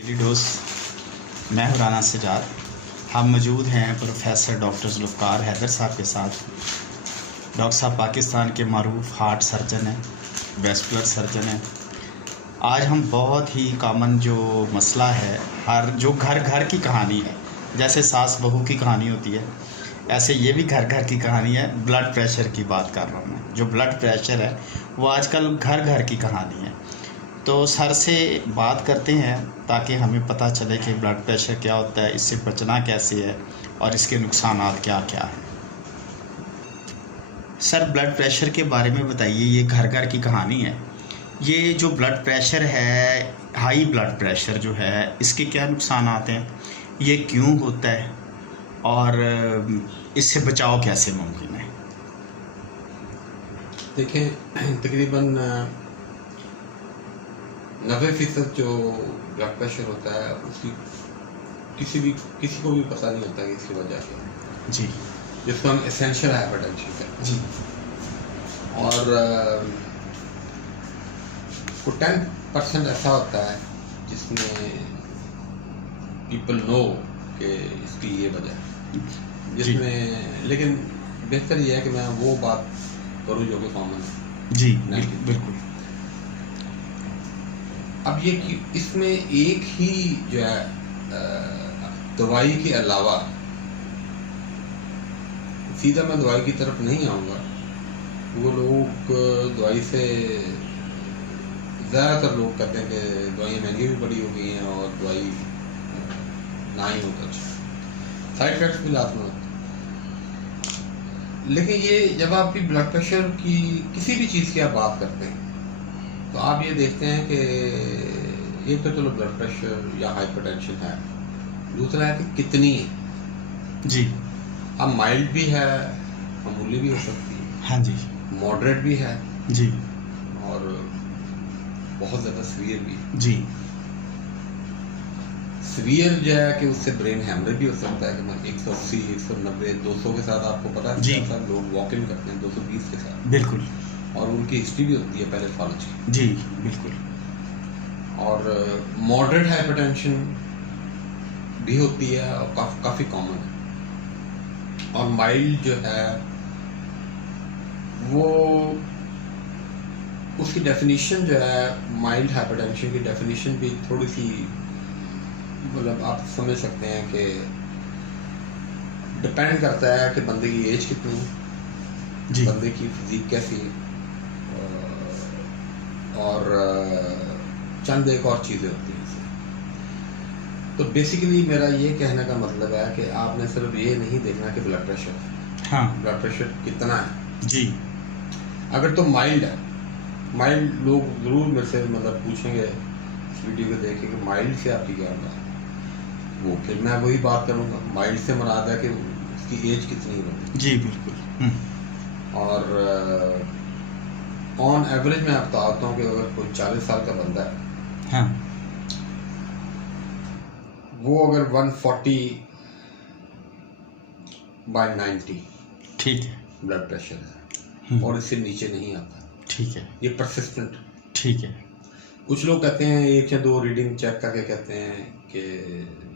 Daily dose. मैं हूं राना सजाद। हम मौजूद हैं प्रोफेसर डॉक्टर जुल्फ़कार हैदर साहब के साथ। डॉक्टर साहब पाकिस्तान के मारूफ हार्ट सर्जन हैं, वेस्कुलर सर्जन हैं। आज हम बहुत ही कॉमन जो मसला है, हर जो घर घर की कहानी है, जैसे सास बहू की कहानी होती है, ऐसे ये भी घर घर की कहानी है। ब्लड प्रेशर की बात कर रहा हूँ मैं। जो ब्लड प्रेशर है वो आजकल घर घर की कहानी है। तो सर से बात करते हैं ताकि हमें पता चले कि ब्लड प्रेशर क्या होता है, इससे बचना कैसे है और इसके नुकसानात क्या क्या हैं। सर, ब्लड प्रेशर के बारे में बताइए। ये घर घर की कहानी है। ये जो ब्लड प्रेशर है, हाई ब्लड प्रेशर जो है, इसके क्या नुकसानात हैं, ये क्यों होता है और इससे बचाव कैसे मुमकिन है? देखें, तकरीबन 90% जो ब्लड प्रेशर होता है उसकी किसी को भी पता नहीं होता कि इसकी वजह क्या है। जी, जिसको हम एसेंशियल हाइपरटेंशन कहते हैं। जी। और 10% ऐसा होता है जिसमें पीपल नो कि इसकी ये वजह है, जिसमें लेकिन बेहतर ये है कि मैं वो बात करूँ जो कि कॉमन है। जी, बिल्कुल। अब ये कि इसमें एक ही जो है दवाई के अलावा, सीधा मैं दवाई की तरफ नहीं आऊँगा। वो लोग दवाई से, ज़्यादातर लोग कहते हैं कि दवाइयाँ महंगी भी बड़ी हो गई हैं और दवाई ना ही हो तो अच्छा, साइड इफेक्ट्स भी लाजमी होते हैं। लेकिन ये जब आपकी ब्लड प्रेशर की किसी भी चीज़ की आप बात करते हैं तो आप ये देखते हैं कि एक तो चलो ब्लड प्रेशर या हाइपरटेंशन है, दूसरा है कि कितनी है। जी। अब माइल्ड भी है, मामूली भी हो सकती है। हाँ जी। मॉडरेट भी है जी। और बहुत ज़्यादा सीवियर भी है। जी। सीवियर जो है कि उससे ब्रेन हैमरेज भी हो सकता है कि मैं 180, 190, 200 के साथ, आपको पता है जी। लोग वॉक इन करते हैं 220 के साथ। बिल्कुल। और उनकी हिस्ट्री भी होती है पहले फॉलोज की। जी, बिल्कुल। और मॉडरेट हाइपरटेंशन भी होती है और काफ़ी कॉमन है। और माइल्ड जो है वो, उसकी डेफिनेशन जो है, माइल्ड हाइपरटेंशन की डेफिनेशन भी थोड़ी सी, मतलब आप समझ सकते हैं कि डिपेंड करता है कि बंदे की एज कितनी है, जी। बंदे की फिजिक कैसी है, और चंद एक और चीज़ें होती हैं। तो बेसिकली मेरा ये कहने का मतलब है कि आपने सिर्फ ये नहीं देखना कि ब्लड प्रेशर, हाँ, ब्लड प्रेशर कितना है। जी। अगर तो माइल्ड है, माइल्ड लोग ज़रूर मेरे से मतलब पूछेंगे इस वीडियो को देख के कि माइल्ड से आपकी क्या बात है, वो फिर मैं वही बात करूँगा। माइल्ड से मुराद है कि उसकी एज कितनी है। जी, बिल्कुल। और ऑन एवरेज मैं आपको बताता हूँ कि अगर कोई 40 साल का बंदा है, हाँ, वो अगर 140/90 ठीक है, ब्लड प्रेशर है और इससे नीचे नहीं आता, ठीक है, ये परसिस्टेंट। ठीक है। कुछ लोग कहते हैं 1 या 2 रीडिंग चेक करके कहते हैं कि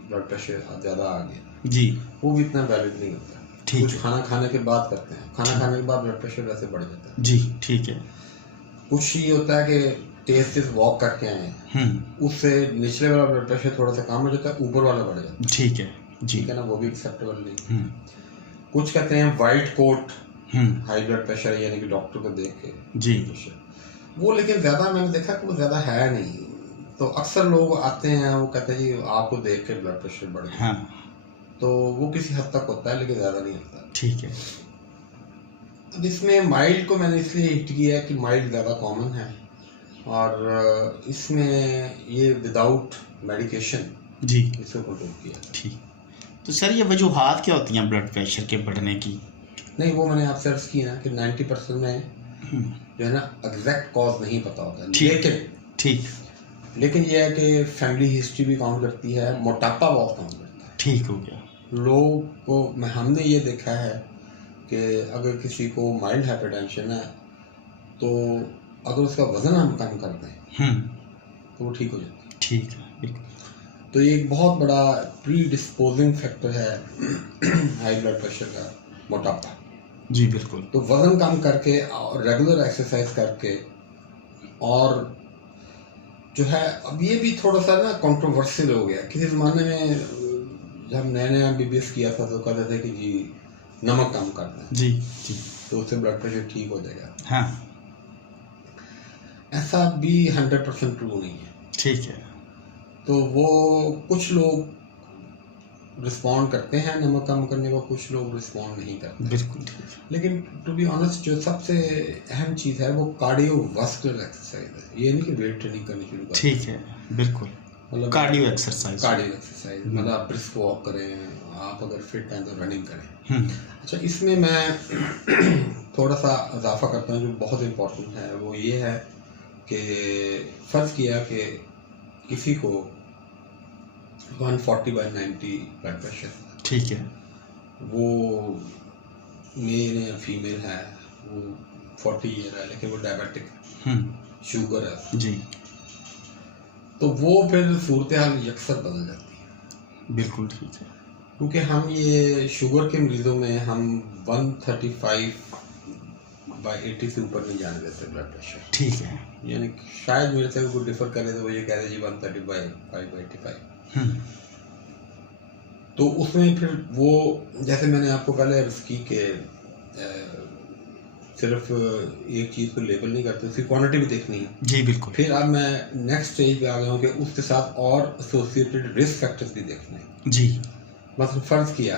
ब्लड प्रेशर ज़्यादा आ गया। जी, वो भी इतना वैलिड नहीं होता। ठीक कुछ है। खाना खाने के बाद करते हैं, खाना खाने के बाद ब्लड प्रेशर वैसे बढ़ जाता है। जी, ठीक है। कुछ ये होता है कि तेज वॉक करके आए हैं, उससे निचले वाला ब्लड प्रेशर थोड़ा सा कम हो जाता है, ऊपर वाला बढ़ जाता है। ठीक है, जी। ठीक है ना, वो भी एक्सेप्टेबल नहीं। कुछ कहते हैं white coat high blood pressure, यानी कि डॉक्टर को देख के जी। वो, लेकिन ज़्यादा मैंने देखा कि वो ज़्यादा है नहीं। तो अक्सर लोग आते हैं, वो कहते हैं जी आपको देख के ब्लड प्रेशर बढ़ गया। हाँ, तो वो किसी हद तक होता है लेकिन ज़्यादा नहीं होता। ठीक है। अब इसमें माइल्ड को मैंने इसलिए हिट किया है कि माइल्ड ज़्यादा कॉमन है और इसमें ये विदाउट मेडिकेशन जी, इसको कंट्रोल किया। ठीक। तो सर, ये वजूहात क्या होती हैं ब्लड प्रेशर के बढ़ने की? नहीं, वो मैंने आपसे अर्ज़ की ना कि 90% में जो है ना एग्जैक्ट कॉज नहीं पता होता। लेकिन ये है कि फैमिली हिस्ट्री भी काउंट करती है, मोटापा बहुत काउंट करता है। ठीक हो गया। लोग को हमने ये देखा है कि अगर किसी को माइल्ड हाइपरटेंशन है तो अगर उसका वज़न हम कम कर दें तो वो ठीक हो जाता है। ठीक है, बिल्कुल। तो ये एक बहुत बड़ा प्री डिस्पोजिंग फैक्टर है हाई ब्लड प्रेशर का, मोटापा। जी बिल्कुल। तो वज़न कम करके और रेगुलर एक्सरसाइज करके, और जो है अब ये भी थोड़ा सा ना कंट्रोवर्शियल हो गया। किसी ज़माने में जब नया नया MBBS किया था तो कहते थे कि जी नमक कम करना है, जी जी, तो उससे ब्लड प्रेशर ठीक हो जाएगा। हाँ, ऐसा भी 100% ट्रू नहीं है। ठीक है। तो वो कुछ लोग रिस्पॉन्ड करते हैं नमक कम करने को, कुछ लोग रिस्पॉन्ड नहीं करते। बिल्कुल ठीक है। लेकिन टू बी ऑनेस्ट जो सबसे अहम चीज़ है वो कार्डियोवास्कुलर एक्सरसाइज है। ये नहीं कि वेट ट्रेनिंग करनी शुरू करें। ठीक है, बिल्कुल। मतलब कार्डियो एक्सरसाइज। मतलब आप ब्रिस्क वॉक करें, आप अगर फिट हैं तो रनिंग करें। अच्छा, इसमें मैं थोड़ा सा इजाफा करता हूँ जो बहुत इम्पोर्टेंट है। वो ये है कि फ़र्ज़ किया कि किसी को 140/90 ब्लड प्रेशर, ठीक है, वो मेल या फीमेल है, वो 40 ईयर है लेकिन वो डायबिटिक है, शुगर है जी, तो वो फिर सूरत हाल यकसर बदल जाती है। बिल्कुल ठीक है। क्योंकि हम ये शुगर के मरीजों में हम 135/80 से ऊपर नहीं जाने देते ब्लड प्रेशर। ठीक है। यानी शायद मेरे से कोई डिफर करे तो वो ये कह रहे जी 135/85। तो उसमें फिर वो जैसे मैंने आपको पहले अर्ज़ की कि सिर्फ एक चीज़ को लेबल नहीं करते, उसकी क्वांटिटी भी देखनी है। जी बिल्कुल। फिर अब मैं नेक्स्ट स्टेज पे आ गया हूँ कि उसके साथ और एसोसिएटेड रिस्क फैक्टर्स भी देखने हैं। जी, मतलब फ़र्ज़ किया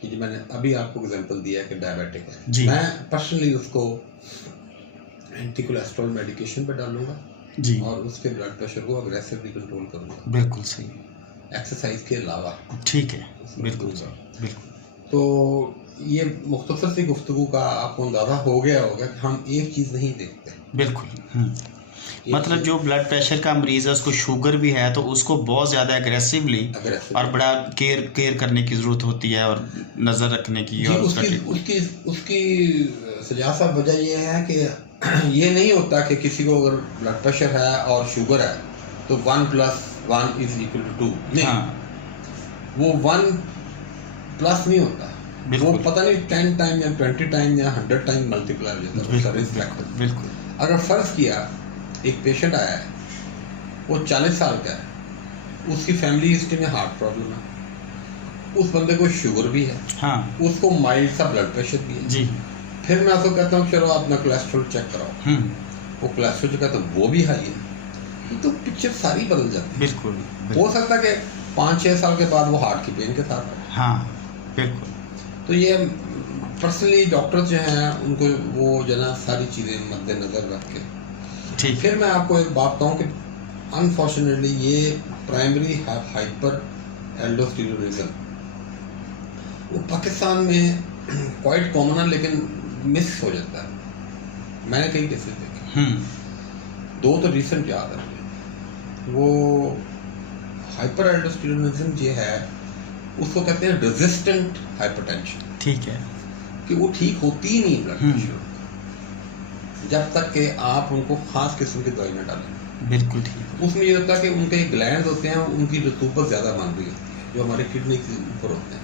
कि जो मैंने अभी आपको एग्जांपल दिया कि डायबिटिक है, जी, मैं पर्सनली उसको एंटी कोलेस्ट्रॉल मेडिकेशन पे डालूंगा जी, और उसके ब्लड प्रेशर को अग्रेसिवली कंट्रोल करूँगा, बिल्कुल सही, एक्सरसाइज के अलावा। ठीक है, बिल्कुल दूंगा। बिल्कुल। तो ये मुख्तसर सी गुफ्तगू का आपको अंदाज़ा हो गया होगा कि हम एक चीज़ नहीं देखते। बिल्कुल। मतलब जो ब्लड प्रेशर का मरीज़ है उसको शुगर भी है तो उसको बहुत ज़्यादा एग्रेसिवली और बड़ा केयर करने की ज़रूरत होती है और नज़र रखने की। और उसकी सजासा वजह ये है कि ये नहीं होता कि किसी को अगर ब्लड प्रेशर है और शुगर है तो 1+1 = 2 नहीं। हाँ, वो 1+ नहीं होता, वो पता नहीं 10 टाइम या 20 टाइम या 100 टाइम मल्टीप्लाई हो जाता है। बिल्कुल। अगर फ़र्ज़ किया एक पेशेंट आया है, वो 40 साल का है, उसकी फैमिली हिस्ट्री में हार्ट प्रॉब्लम है, उस बंदे को शुगर भी है, हाँ, उसको माइल्ड सा ब्लड प्रेशर भी है। जी। फिर मैं आपको कहता हूँ चलो अपना कोलेस्ट्रॉल चेक कराओ, वो कोलेस्ट्रॉल चेक तो वो भी हाई है, तो पिक्चर सारी बदल जाती है। बिल्कुल। हो सकता है कि 5-6 साल के बाद वो हार्ट की पेन के साथ है। हाँ, बिल्कुल। तो ये पर्सनली डॉक्टर्स जो हैं उनको वो जो ना सारी चीज़ें मद्देनज़र रख के ठीक। फिर मैं आपको एक बात बताऊँ कि अनफॉर्चुनेटली ये प्राइमरी हाइपर एल्डोस्टेरोनिज्म वो पाकिस्तान में क्वाइट कॉमन है लेकिन मिस हो जाता है। मैंने कई केसेस देखे, 2 तो रिसेंट याद है। वो हाइपर एल्डोस्टेरोनिज्म जो है उसको कहते हैं रेजिस्टेंट हाइपरटेंशन। ठीक है, कि वो ठीक होती ही नहीं ब्लड प्रेशर जब तक कि आप उनको खास किस्म की दवाई न डालें। बिल्कुल ठीक। उसमें ये होता है कि उनके ग्लैंड होते हैं, उनकी रतूबत ज़्यादा बन रही होती है जो हमारी किडनी के ऊपर होते हैं,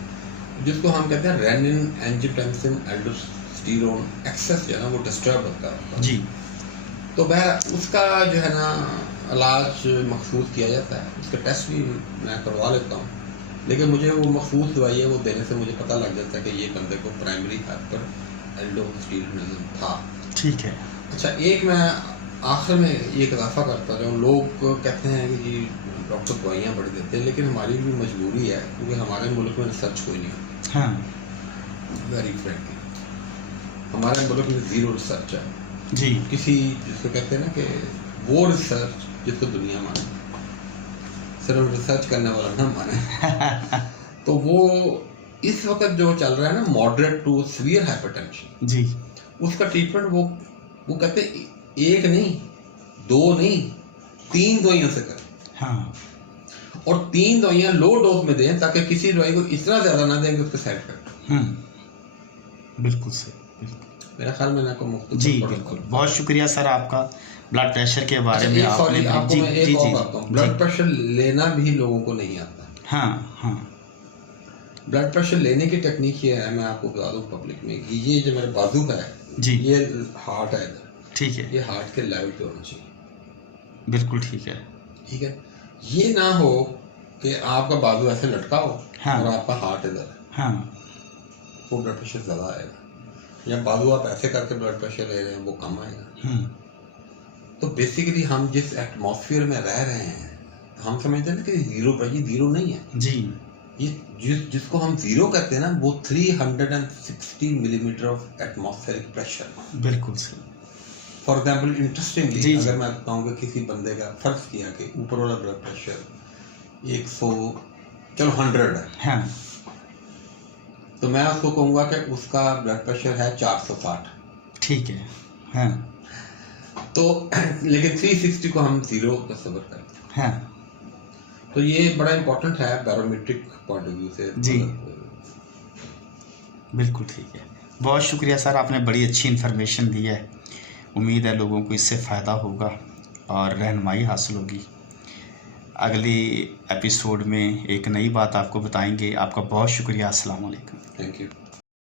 जिसको हम कहते हैं रेनिन एंजियोटेंसिन एल्डोस्टेरोन एक्सेस जो है ना वो डिस्टर्ब होता है जी। तो वह उसका जो है ना इलाज मखसूस किया जाता है, उसका टेस्ट भी मैं करवा लेता हूँ, लेकिन मुझे वो मखसूस दवाई है वो देने से मुझे पता लग जाता है कि ये बंदे को प्राइमरी हाइपर एल्डोस्टेरोनिज्म था। ठीक है। अच्छा, एक मैं आखिर में ये इजाफा करता जाऊँ, लोग कहते हैं कि जी डॉक्टर दवाइयाँ बढ़ देते हैं, लेकिन हमारी भी मजबूरी है क्योंकि हमारे मुल्क में रिसर्च कोई नहीं होती। हाँ, वेरी फ्रेंकली हमारे मुल्क में ज़ीरो रिसर्च है जी। किसी जिसको कहते हैं ना कि वो रिसर्च जिसको दुनिया माने, सिर्फ रिसर्च करने वाला ना माने तो वो इस वक्त जो चल रहा है ना मॉडरेट टू सीवियर हाइपरटेंशन जी, उसका ट्रीटमेंट वो कहते हैं 1 नहीं 2 नहीं 3 दवाइयों से करें। हाँ, और 3 दवाइयाँ लो डोज में दें ताकि किसी दवाई को इतना ज़्यादा ना दें कि उसके साइड इफेक्ट। बिल्कुल सही, बिल्कुल। मेरा ख्याल में आपको मुफ्त जी बिल्कुल। बहुत शुक्रिया सर आपका, ब्लड प्रेशर के बारे में आपने आपको मैं एक और बताता हूँ, ब्लड प्रेशर लेना भी लोगों को नहीं आता। हाँ हाँ। ब्लड प्रेशर लेने की टेक्निक ये है, मैं आपको बता दूँ पब्लिक में, कि ये जो मेरे बाजू का है जी, ये हार्ट है इधर, ठीक है, ये हार्ट के लेवल पे होना चाहिए। बिल्कुल ठीक है। ठीक है, ये ना हो कि आपका बाजू ऐसे लटका हो हाँ, और आपका हार्ट इधर है, हाँ, वो ब्लड प्रेशर ज़्यादा आएगा। या बाजू आप ऐसे करके ब्लड प्रेशर ले रहे हैं, वो कम आएगा। तो बेसिकली हम जिस एटमॉस्फेयर में रह रहे हैं, हम समझते हैं ना कि जीरो पर, ये जीरो नहीं है जी। ये जिसको हम जीरो कहते हैं ना, वो 360 मिलीमीटर ऑफ एटमॉस्फेरिक प्रेशर। बिल्कुल सही। फॉर एग्जाम्पल इंटरेस्टिंगली, जी, अगर मैं बताऊँ कि किसी बंदे का फर्ज किया कि ऊपर वाला ब्लड प्रेशर 100 है, हाँ, तो मैं उसको कहूँगा कि उसका ब्लड प्रेशर है 460। ठीक है, हाँ, तो लेकिन 360 को हम जीरो तस्वर करते हैं। हाँ, तो ये बड़ा इम्पोर्टेंट है बैरोमेट्रिक पॉइंट ऑफ व्यू से जी, बिल्कुल ठीक है। बहुत शुक्रिया सर, आपने बड़ी अच्छी इन्फॉर्मेशन दी है। उम्मीद है लोगों को इससे फ़ायदा होगा और रहनुमाई हासिल होगी। अगली एपिसोड में एक नई बात आपको बताएंगे। आपका बहुत शुक्रिया। अस्सलाम वालेकुम। Thank you.